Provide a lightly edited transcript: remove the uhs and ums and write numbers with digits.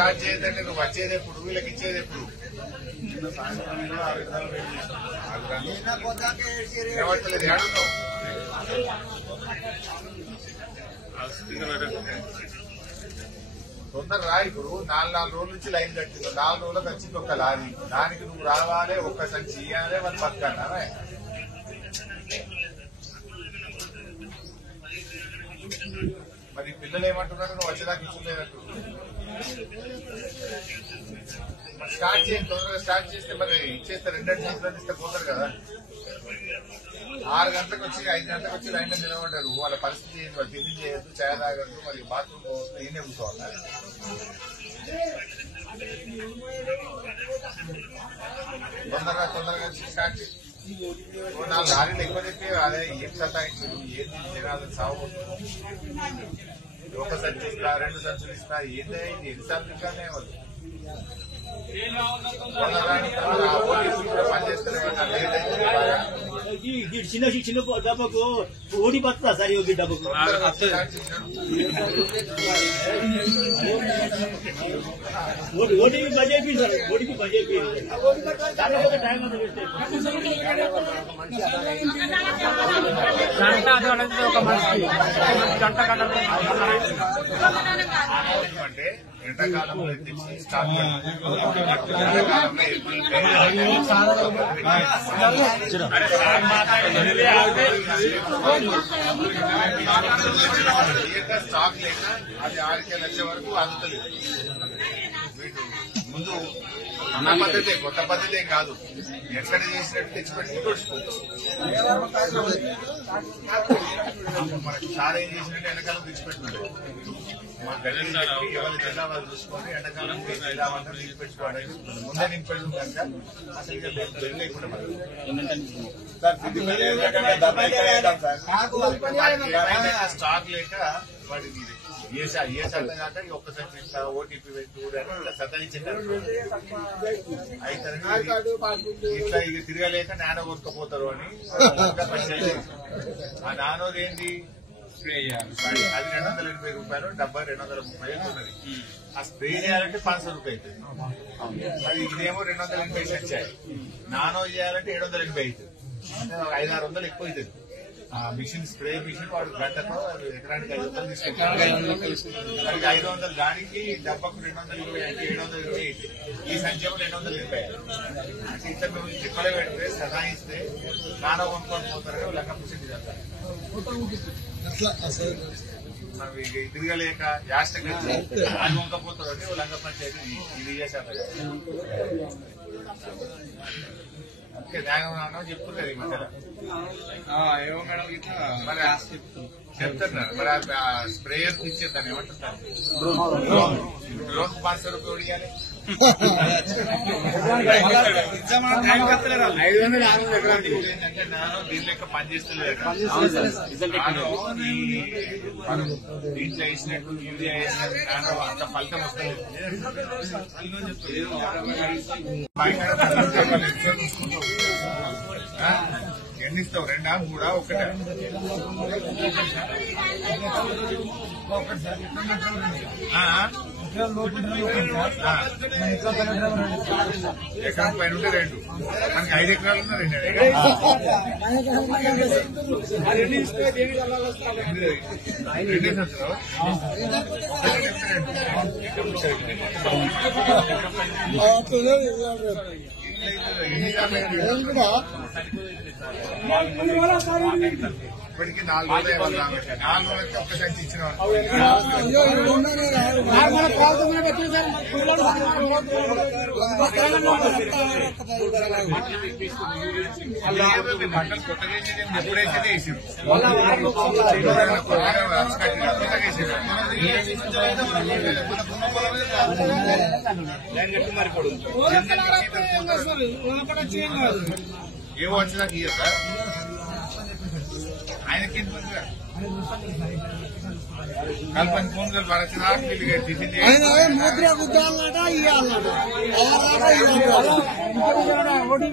Start చేయదంటే నువ్వు వచ్చేది ఎప్పుడు వీళ్ళకి ఇచ్చేది ఎప్పుడు ఏమట్టలేదు ఏడున్నావు తొందర రా. ఇప్పుడు 4 రోజుల నుంచి లైన్ కట్టింది. 4 రోజులకు వచ్చింది ఒక లారీ. దానికి నువ్వు రావాలి, ఒక్క సంచి ఇయ్యాలి, వాళ్ళు బతకన్నా. మరి పిల్లలు ఏమంటున్నారు నువ్వు వచ్చేదాకా ఇచ్చులేనట్టు. స్టార్ట్ చేయండి, తొందరగా స్టార్ట్ చేస్తే మరి ఇచ్చేస్తే 2 సంవత్సరాలు ఇస్తే పోతారు కదా. 6 గంటలకు వచ్చి 5 గంటలకు వచ్చి లైన్లో నిలబడ్డారు. వాళ్ళ పరిస్థితి ఏంటి? వాళ్ళు టిఫిన్ చేయొద్దు, చాయ్ తాగద్దు, మరి బాత్రూమ్ పోవద్దు, ఈయనే కూర్చోవాలి. తొందరగా స్టార్ట్ చేసి 4 లారీలు ఎక్కువ చెప్పి అదే ఏం సతాయించారు, ఏంటి జనాలు సాగు, ఒక సంచి ఇస్తా, 2 సంచులు ఇస్తా, ఏంటంటే ఎన్నిసార్లు తింటానే వాళ్ళు చిన్న డబ్బకు ఓడిపోతుందా సార్? డబ్బకు ఓటీపీ బజేపీ సార్, ఓటీపీ బజేపీ టైం అంటే ఎండాకాలంలో తెచ్చి స్టాక్ ఎండాకాలంలో స్టాక్ లేక అది 6 లక్షల వరకు అందుతలేదు. ముందు అన్న పద్ధతే, కొత్త పద్ధతే కాదు. ఎక్కడ చేసినట్టు తెచ్చిపెట్టుకుంటూ మనకి సార్ ఏం చేసినట్టు ఎండాకాలం తెచ్చిపెట్టుకుంటారు. మా గడ్డి ఎవరి జిల్లా వాళ్ళు చూసుకొని ఎండాకాలం వంటలు నింపెట్టుకోవడానికి ముందే నింపెట్టు కనుక అసలు లేకుండా స్టాక్ లేక వాడికి ఏ శాతం కాక ఒక్కసారి ఓటీపీ పెట్టు సతాయించారు. ఇట్లా ఇక తిరగలేక నానో కొనుక్కపోతారు అని ఆ నానోది ఏంటి స్ప్రే చేయాలి. అది 280 రూపాయలు, డబ్బా 230 ఉన్నది. ఆ స్ప్రే చేయాలంటే 500 రూపాయలు అవుతుంది. మరి ఇదేమో 280 వచ్చాయి. నానో చేయాలంటే 780 అవుతుంది. 500-600 ఎక్కువ అవుతుంది. ఆ మిషన్, స్ప్రే మిషన్ వాడు గంటకు ఎకరానికి 500 తీసుకుంటారు. మనకి 500 దానికి డబ్బకు 220 అంటే 720 అవుతుంది. ఈ సంఖ్య 220. అంటే ఇట్లా మేము తిప్పలే పెడితే సదాయిస్తే నానో కొనుక్కొని పోతారు. లెక్క పుష్టి చేస్తారు. తిరగలేక యాస్టగా అది వంకపోతారు అని లంగ పంచాయతీ ఇది చేశారు. అందుకే న్యాయం చెప్తున్నారు ఈ మధ్యలో. ఏమో మేడం ఇట్లా మరి చెప్తున్నారు. మరి స్ప్రేయర్ ఇచ్చేద్దాను ఏమంటున్నారు. డ్రోన్ 500 రూపాయలు ఇవ్వాలి. 500-600 ఎకరాలు ఏంటంటే నానో దీని లెక్క పనిచేస్తలేదు. దీంట్లో వేసినట్టు యూరియా వేసినట్టు నానో అంత ఫలితం వస్తలేదు. ఎన్ని ఇస్తావు? 2, 3, 1? ఎకరం పైన ఉంటే 2, మనకి 5 ఎకరాలు ఉన్నా 2 ఇప్పటికీ 4 రోజులు 4 రోజులకి ఒక్క సంచి ఇచ్చిన బట్టలు కొత్తగా ఎప్పుడైతే వేసారు ఏమో వచ్చినాక ఇయ్య సార్ ఆయనకి కల్పన ఫోన్ కలిపి ముద్ర గుద్దాలట ఇవ్వాలట ఓడి